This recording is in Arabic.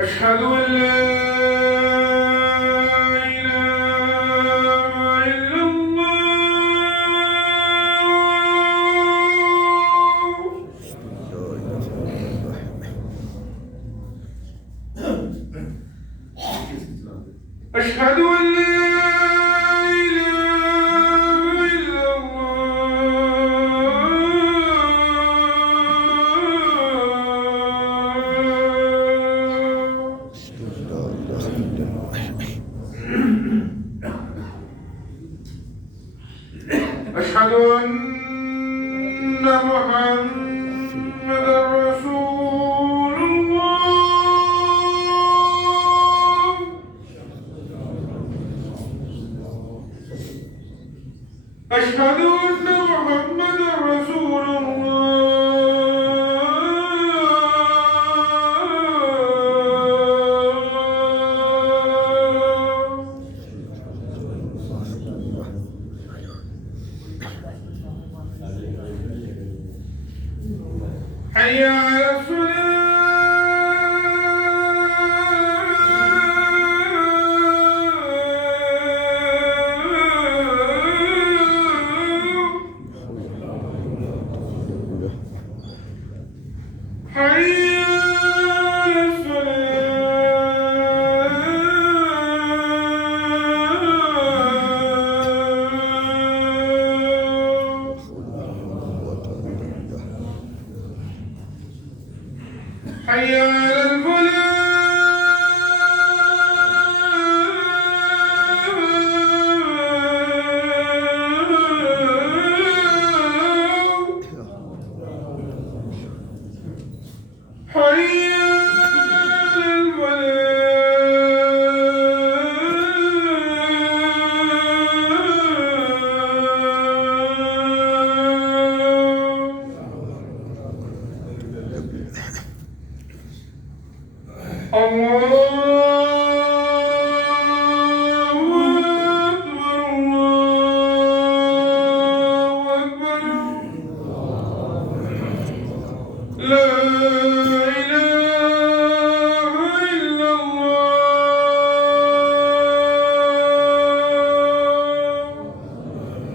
أشهد أن لا إله إلا الله. أشهد أن لا إله إلا الله. أشهد أن محمدا رسول الله. أشهد أن محمدا رسول الله. حي على الصلاة. حي على الصلاة. حي على الفلاح. حي على الفلاح. الله أكبر. الله أكبر. لا